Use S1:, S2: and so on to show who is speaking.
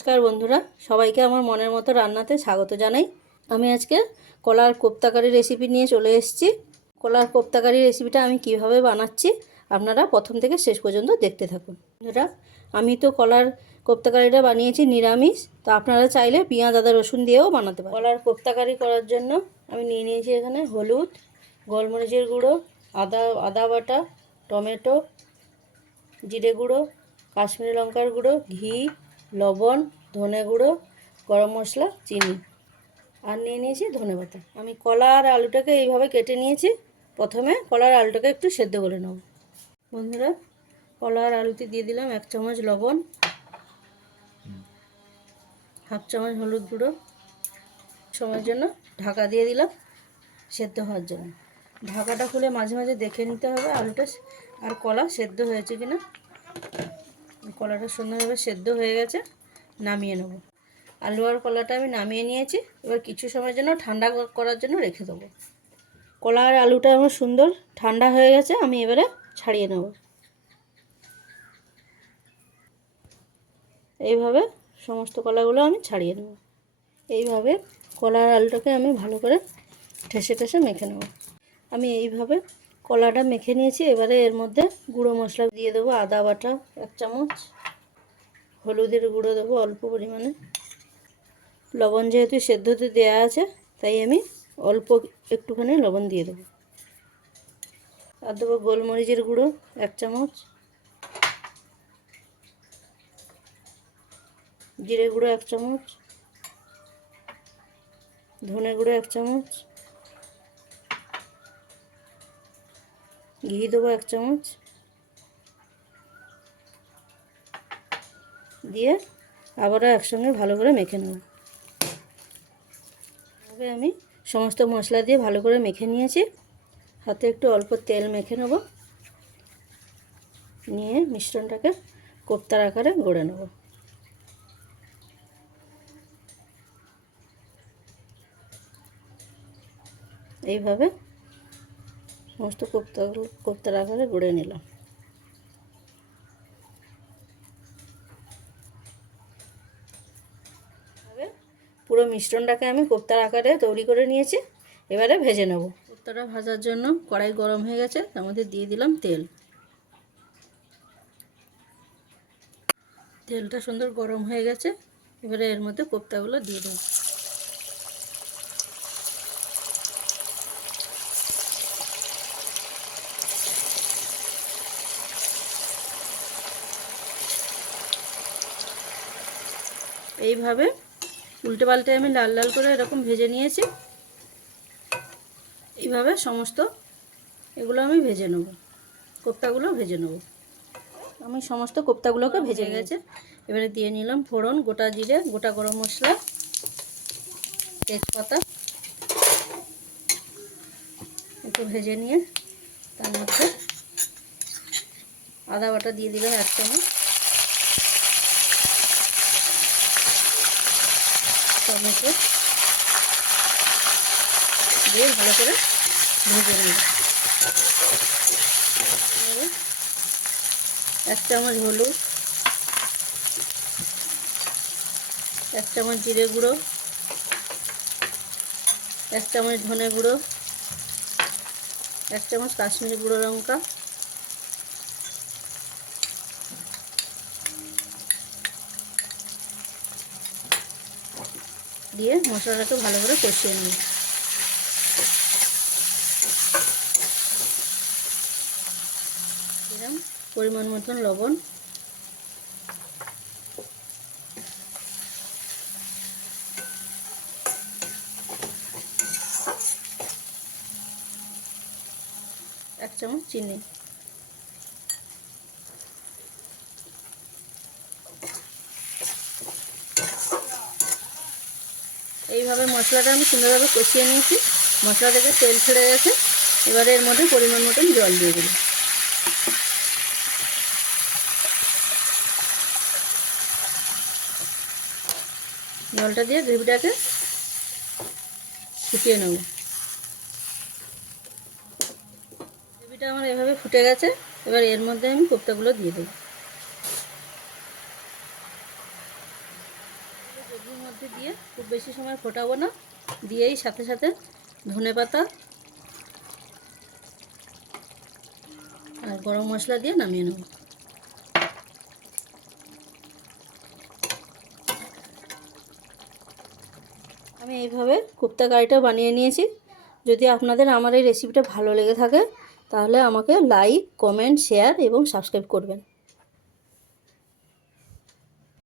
S1: নমস্কার বন্ধুরা, সবাইকে আমার মনের মতো রান্নাতে স্বাগত জানাই। আমি আজকে কলার কোপ্তাকারি রেসিপি নিয়ে চলে এসেছি। কলার কোপ্তাকারি রেসিপিটা আমি কীভাবে বানাচ্ছি, আপনারা প্রথম থেকে শেষ পর্যন্ত দেখতে থাকুন। বন্ধুরা, আমি তো কলার কোপ্তাকারিটা বানিয়েছি নিরামিষ, তো আপনারা চাইলে পেঁয়াজ, আদা, রসুন দিয়েও বানাতে পারেন। কলার কোপ্তাকারি করার জন্য আমি নিয়ে নিয়েছি এখানে হলুদ, গোলমরিচের গুঁড়ো, আদা আদা বাটা, টমেটো, জিরে গুঁড়ো, কাশ্মীরি লঙ্কার গুঁড়ো, ঘি লবণ, ধনে গুঁড়ো, গরম মশলা, চিনি। আর নিয়ে নিয়েছি ধনে পাতা। আমি কলা আর আলুটাকে এইভাবে কেটে নিয়েছি। প্রথমে কলা আর আলুটাকে একটু সেদ্ধ করে নেব। বন্ধুরা, কলা আর আলুতে দিয়ে দিলাম এক চামচ লবণ, হাফ চামচ হলুদ গুঁড়ো। সময়ের জন্য ঢাকা দিয়ে দিলাম সেদ্ধ হওয়ার জন্য। ঢাকাটা খুলে মাঝে মাঝে দেখে নিতে হবে আলুটা আর কলা সেদ্ধ হয়েছে কিনা। কলাটা সুন্দরভাবে সেদ্ধ হয়ে গেছে, নামিয়ে নেব। আলু আর কলাটা আমি নামিয়ে নিয়েছি, এবার কিছু সময়ের জন্য ঠান্ডা করার জন্য রেখে দেবো। কলা আর আলুটা আমার সুন্দর ঠান্ডা হয়ে গেছে, আমি এবারে ছাড়িয়ে নেব। এইভাবে সমস্ত কলাগুলো আমি ছাড়িয়ে নেব। এইভাবে কলা আর আলুটাকে আমি ভালো করে ঠেসে ঠেসে মেখে নেব। আমি এইভাবে কলাটা মেখে নিয়েছি, এবারে এর মধ্যে গুঁড়ো মশলা দিয়ে দেবো আদা বাটা এক চামচ, হলুদের গুঁড়ো দেবো অল্প পরিমাণে। লবণ যেহেতু সেদ্ধতে দেওয়া আছে, তাই আমি অল্প একটুখানি লবণ দিয়ে দেবো। আর দেবো গোলমরিচের গুঁড়ো এক চামচ। জিরে গুঁড়ো এক চামচ। ধনে গুঁড়ো এক চামচ। ঘি দেবো এক চামচ। দিয়ে আবারও একসঙ্গে ভালো করে মেখে নেব। এভাবে আমি সমস্ত মশলা দিয়ে ভালো করে মেখে নিয়েছি। হাতে একটু অল্প তেল মেখে নেব। নিয়ে মিশ্রণটাকে কোপ্তার আকারে গড়ে নেব। এইভাবে সমস্ত কোপ্তাগুলো কোপ্তার আকারে গড়ে নিলাম। পুরো মিশ্রণটাকে আমি কোপ্তার আকারে তৈরি করে নিয়েছি। এবারে ভেজে নেব। কোপ্তাটা ভাজার জন্য কড়াই গরম হয়ে গেছে, তার মধ্যে দিয়ে দিলাম তেল। তেলটা সুন্দর গরম হয়ে গেছে, এবারে এর মধ্যে কোপ্তাগুলো দিয়ে দেবো। এইভাবে উল্টে পাল্টে আমি লাল লাল করে এরকম ভেজে নিয়েছি। এইভাবে সমস্ত এগুলো আমি ভেজে নেব। কোপ্তাগুলো ভেজে নেব। আমি সমস্ত কোপ্তাগুলোকে ভেজে গেছে। এবারে দিয়ে নিলাম ফোড়ন গোটা জিরে গোটা গরম মশলা তেজপাতা। একটু ভেজে নিয়ে তার মধ্যে আদা বাটা দিয়ে দিলাম এক চামচ। টমেটো। দিয়ে ভালো করে ভেজে নেব এক চামচ হলুদ, এক চামচ জিরে গুঁড়ো, এক চামচ ধনে গুঁড়ো, এক চামচ কাশ্মীরি গুঁড়ো লঙ্কা দিয়ে মশলাটাকে ভালো করে কষিয়ে নিই। দিলাম পরিমাণ মতন লবণ। এক চামচ চিনি। এইভাবে মশলাটা আমি সুন্দরভাবে কষিয়ে নিয়েছি। মশলা থেকে তেল ছেড়ে গেছে। এবারে এর মধ্যে পরিমাণ মতন জল দিয়ে দিলাম। জলটা দিয়ে গ্রেভিটাকে ফুটিয়ে নেব। গ্রেভিটা আমার এভাবে ফুটে গেছে। এবার এর মধ্যে আমি কোপ্তাগুলো দিয়ে দেবো। সবজির মধ্যে দিয়ে খুব বেশি সময় ফোটাবো না। দিয়েই সাথে সাথে ধনে পাতা আর গরম মশলা দিয়ে নামিয়ে নেব। আমি এইভাবে কুপ্তা কারিটা বানিয়ে নিয়েছি। যদি আপনাদের আমার এই রেসিপিটা ভালো লেগে থাকে, তাহলে আমাকে লাইক কমেন্ট শেয়ার এবং সাবস্ক্রাইব করবেন।